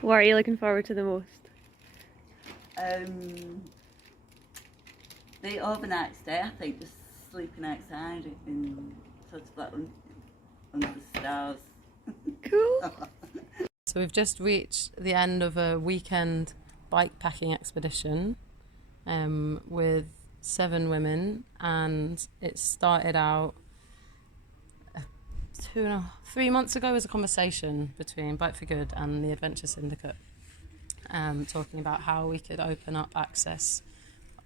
What are you looking forward to the most? The overnight stay, I think, just sleeping outside in sort of like under the stars. Cool. So we've just reached the end of a weekend bikepacking expedition with 7 women, and it started out 3 months ago as a conversation between Bike for Good and the Adventure Syndicate, talking about how we could open up access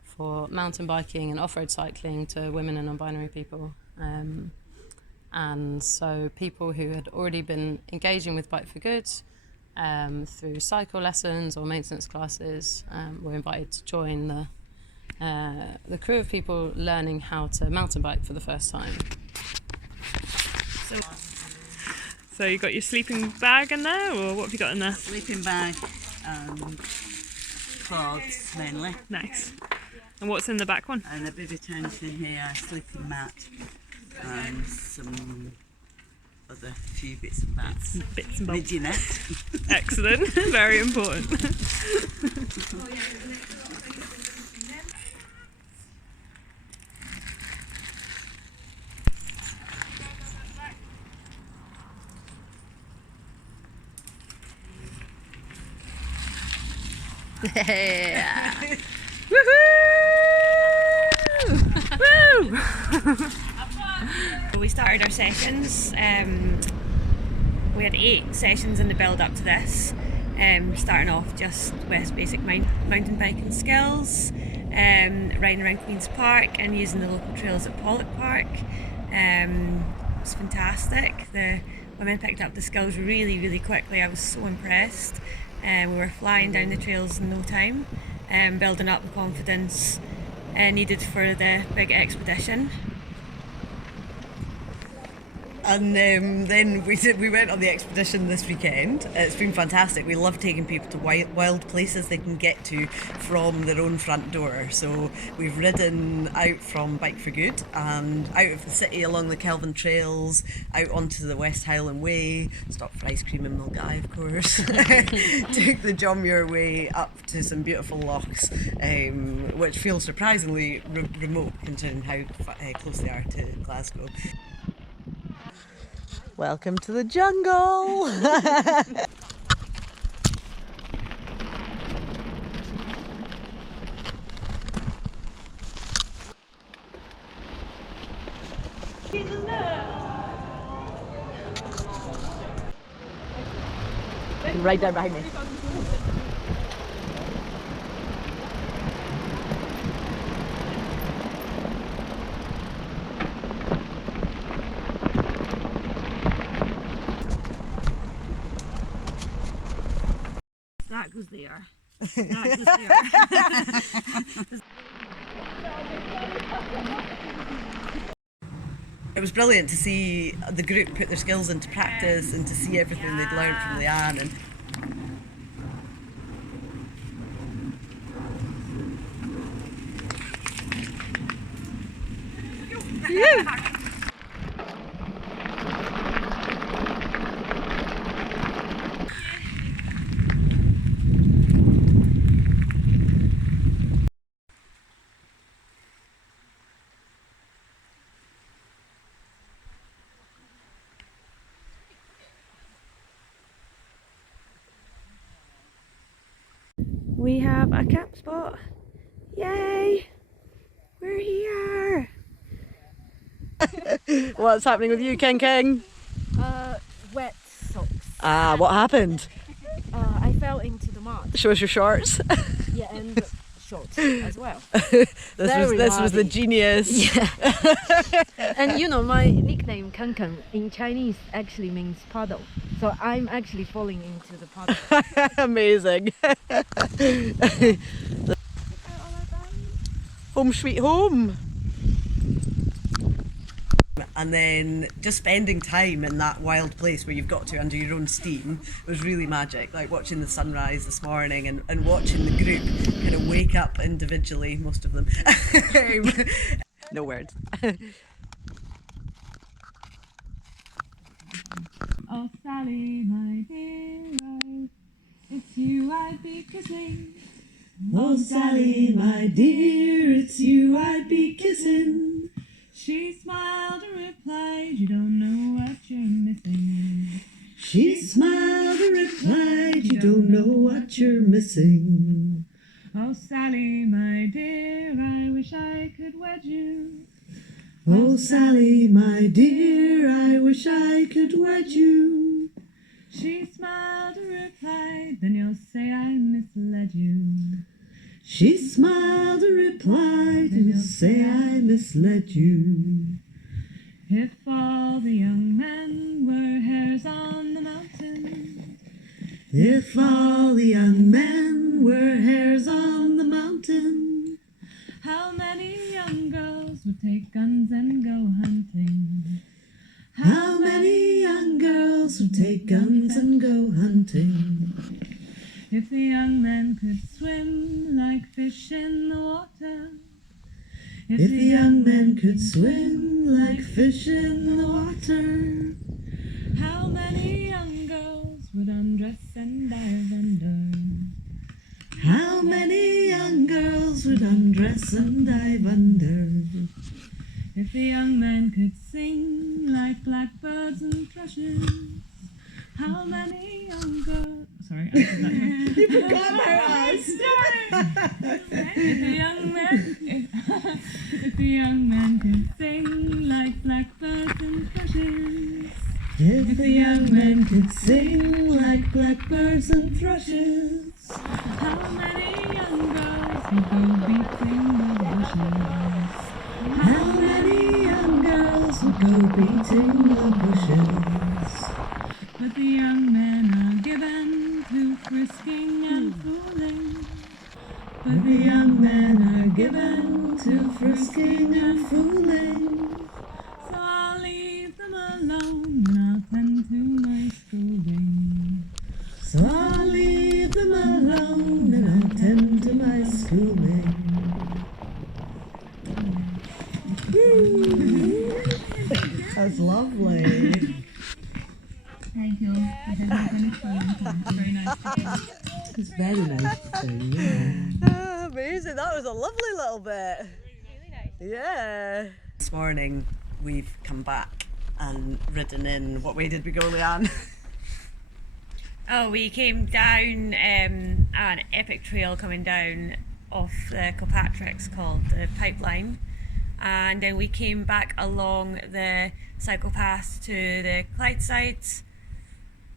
for mountain biking and off-road cycling to women and non-binary people. And so people who had already been engaging with Bike for Good through cycle lessons or maintenance classes were invited to join the crew of people learning how to mountain bike for the first time. So you got your sleeping bag in there, or what have you got in there? Sleeping bag and clothes mainly. Nice. And what's in the back one? And a baby tent in here, sleeping mat, and some other few bits and bats. Bits and bobs. Midgy net. Excellent. Very important. Yeah. Woo! We started our sessions. We had 8 sessions in the build up to this. Starting off just with basic mountain biking skills, riding around Queen's Park and using the local trails at Pollock Park. It was fantastic. The women picked up the skills really quickly. I was so impressed. We were flying down the trails in no time, building up the confidence needed for the big expedition. And then we went on the expedition this weekend. It's been fantastic. We love taking people to wild places they can get to from their own front door. So we've ridden out from Bike for Good and out of the city along the Kelvin Trails, out onto the West Highland Way, stopped for ice cream in Milgai, of course. Took the John Muir Way up to some beautiful lochs, which feel surprisingly remote considering how close they are to Glasgow. Welcome to the jungle! Right down behind me. That goes there. That goes there. It was brilliant to see the group put their skills into practice and to see everything they'd learned from Leanne. And We have a camp spot. Yay! We're here! what's happening with you, King? Wet socks. Ah, what happened? I fell into the mud. Show us your shorts. Yeah, and shorts as well. This was the genius. Yeah. And you know, my nickname Kankan in Chinese actually means puddle. So I'm actually falling into the puddle. Amazing. Home sweet home. And then just spending time in that wild place where you've got to under your own steam was really magic. Like watching the sunrise this morning and watching the group kind of wake up individually, most of them. No words. Oh Sally, my hero, it's I'd be kissing. Oh, Sally, my dear, it's you I'd be kissing. She smiled and replied, you don't know what you're missing. She smiled and replied, you don't know what you're missing. Oh, Sally, my dear, I wish I could wed you. Oh, Sally, my dear, I wish I could wed you. She smiled and replied, then you'll say I misled you. She smiled and replied, you'll say I misled you. If all the young men were hares on the mountain, If all the young men were hares on the mountain, how many young girls would take guns and go hunting? how many young girls would take guns and go hunting? If the young men could swim like fish in the water, If the young men could swim like fish in the water, how many young girls would undress and dive under? how many young girls would undress and dive under? If the young men could sing like blackbirds and thrushes, how many young girls... Sorry, I forgot that. You forgot our us. If the young men could sing like blackbirds and thrushes, If the young men could sing like blackbirds and thrushes, how many young girls would go beating the bushes? how many young girls would go beating the bushes? But the young men are given to frisking and fooling. But the young men are given to frisking and fooling. So I'll leave them alone and I'll tend to my schooling. So I'll leave them alone and I'll tend to my schooling. That's lovely. Thank you. I had a really fun time. Very nice to do. It's very nice to see, yeah. Amazing, that was a lovely little bit. Really nice. Yeah. This morning we've come back and ridden in. What way did we go, Leanne? Oh, we came down an epic trail coming down off the Kilpatrick's called the Pipeline, and then we came back along the cycle path to the Clydesides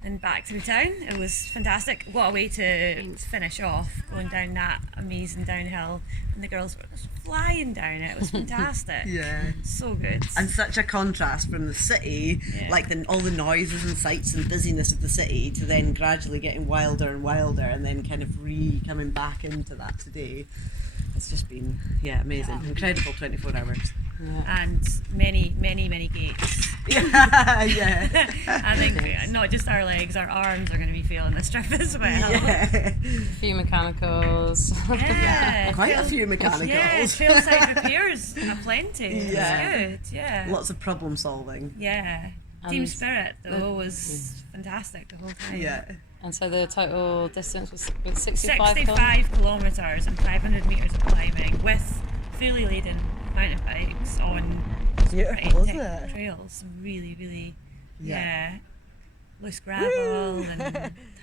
and back to the town. It was fantastic. What a way to finish off, going down that amazing downhill, and the girls were just flying down it. It was fantastic. Yeah. So good. And such a contrast from the city, Yeah. like all the noises and sights and busyness of the city, to then gradually getting wilder and wilder, and then kind of coming back into that today. It's just been, amazing. Incredible 24 hours. Yeah. And many gates. Yeah. I think not just our legs, our arms are going to be feeling this trip as well. Yeah. A few mechanicals. Yeah, Quite a few mechanicals. Yeah, trailside repairs aplenty. Yeah. It's good. Yeah. Lots of problem solving. Yeah. And Team spirit though was fantastic the whole time. Yeah. And so the total distance was 65 65 kilometres and 500 metres of climbing with fully laden mountain bikes on Beautiful, pretty isn't technical it? trails. Really, Yeah. loose gravel and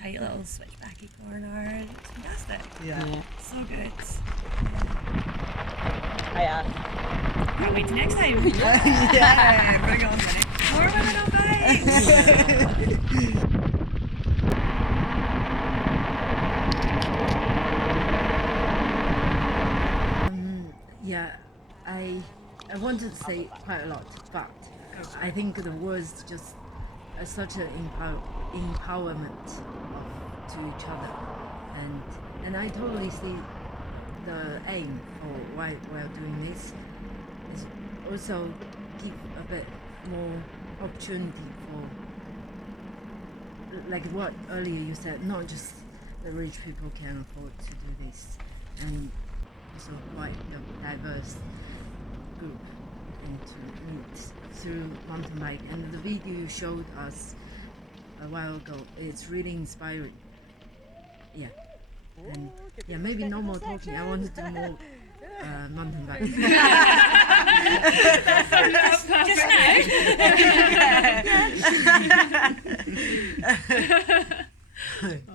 tight little switchbacky corner. It's fantastic. Yeah. Yeah. So good. Hiya. Can't wait till next time. Yeah, bring on, Minnie. More women on bikes. Yeah, I wanted to say quite a lot, but I think the words just such an empowerment to each other, and I totally see the aim for why we're doing this is also give a bit more opportunity for, like what earlier you said, not just the rich people can afford to do this, and also quite a diverse group and to meet through mountain bike. And the video you showed us a while ago, it's really inspiring. Yeah, And yeah, maybe no more talking. I want to do more mountain biking. Just now.